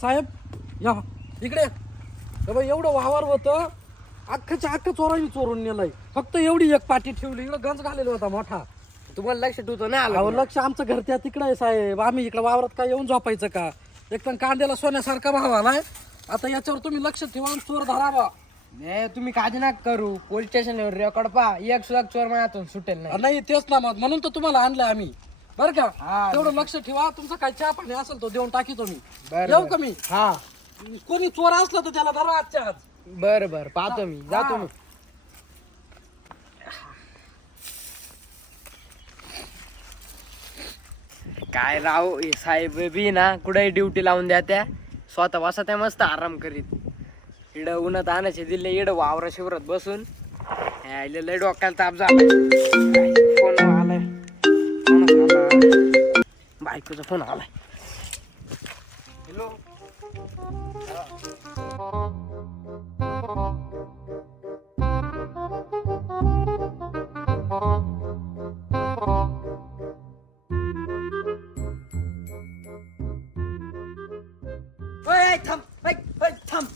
साहेब या. इकडे. बघ, एवढं वावर होतं. अख्खच्या अख्खं चोरांनी चोरून नेलंय. फक्त एवढी एक पाठी ठेवली. इकडं गंज घालेला होता मोठा. तुम्हाला लक्ष ठेवतो नाही अहो आलं लक्ष आमचं घर त्या तिकडे आहे साहेब. आम्ही इकडे वावरात काय येऊन झोपायचं का? एक तर कांद्याला सोन्यासारखा भाव आलाय. आता याच्यावर तुम्ही लक्ष ठेवा आणि चोर धरावा. नाही तुम्ही काळजी नका करू. पोलीस स्टेशनवर रेकॉर्ड पहा. एक सुद्धा चोर माझ्यातून सुटेल नाही. नाही तेच ना मग. म्हणून तर तुम्हाला आणलं आम्ही. बरं का? हा. तेवढं लक्ष ठेवा. तुमचा काय चहा पाणी असेल तो देऊन टाकीतो मी. बरं, येऊ बरं. का मी? हा. कोणी चोर असला तर त्याला धरा आजच्या आज. बर बर. पाहतो मी. जातो मी. काय राव हे साहेब बी ना कुठे ड्युटी लावून द्या त्या. स्वतः बसा त्या मस्त आराम करीत. इडं उन्हात आणायचे दिले इडं वावरा शिवरात बसून. यायले लय डोक्याला ताप झाला फोन आलाय. फोन आला बायकोचा फोन आलाय हॅलो ओय, थांब ओय, ओय, थांब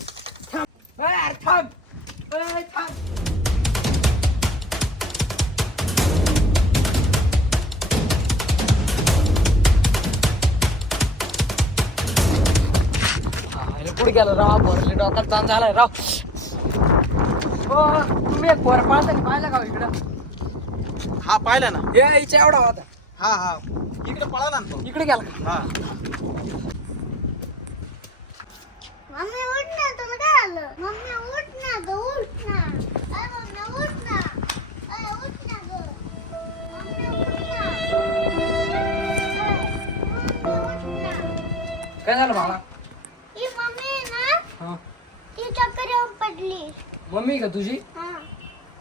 थांब ओय, अरे थांब ओय, थांब पुढे गेलो राव भरले डोक्यात ताण झालाय राव. हो तुम्ही एक पोर पाहता पाहिला का हो इकडं? हा पाहिला ना. हे हिच्या एवढा होता. हा हा. इकडे पळाला ना तो. इकडे गेला का? हा. मम्मी उठ ना तुला काय आलं? मम्मी उठ ना ग उठ ना. अरे मम्मी उठ ना. अरे उठ ना ग. मम्मी उठ ना. अरे, मम्मी उठ ना. काय झालं मला हा. ती चक्कर येऊन पडली. मम्मी का तुझी? हा.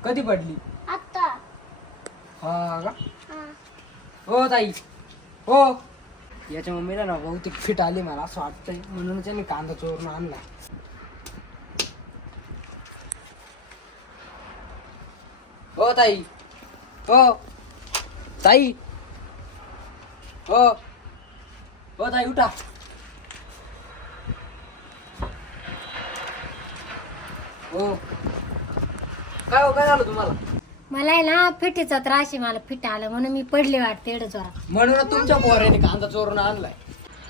कधी पडली? हा का? हा. हो ताई. हो. याच्या मम्मीला ना बहुतेक फिट आली मला असं वाटतंय. म्हणून त्यांनी कांदा चोरून आणला. हो ताई. हो. ताई. हो. हो ताई उठा. हो. काय हो काय झालं तुम्हाला? मला आहे ना फिटीचा त्रास आहे मला फिट आलं म्हणून मी पडले वाटते एवढं जोरात. म्हणून तुमच्या पोराने कांदा चोरून आणलाय.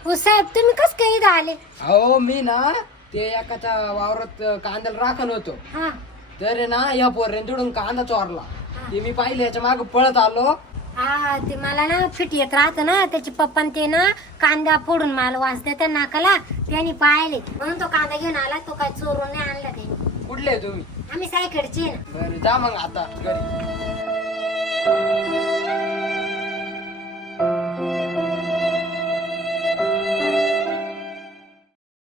हो साहेब तुम्ही कस काही इथं आले? अहो मी ना ते एकाच्या वावरात कांद्याला राखण होतो. हा. तर आहे ना या पोराने तिकडून कांदा चोरला. ते मी पाहिले याच्या मागे पळत आलो. हा ते मला ना फिट येत राहतं ना त्याचे पप्पा ते ना कांदा फोडून मला वास देतात नाकाला त्यांनी पाहिले. म्हणून तो कांदा घेऊन आला तो काय चोरून नाही आणला त्यांनी. कुठले तुम्ही? आम्ही सायकडचे बरं जा मग आता घरी.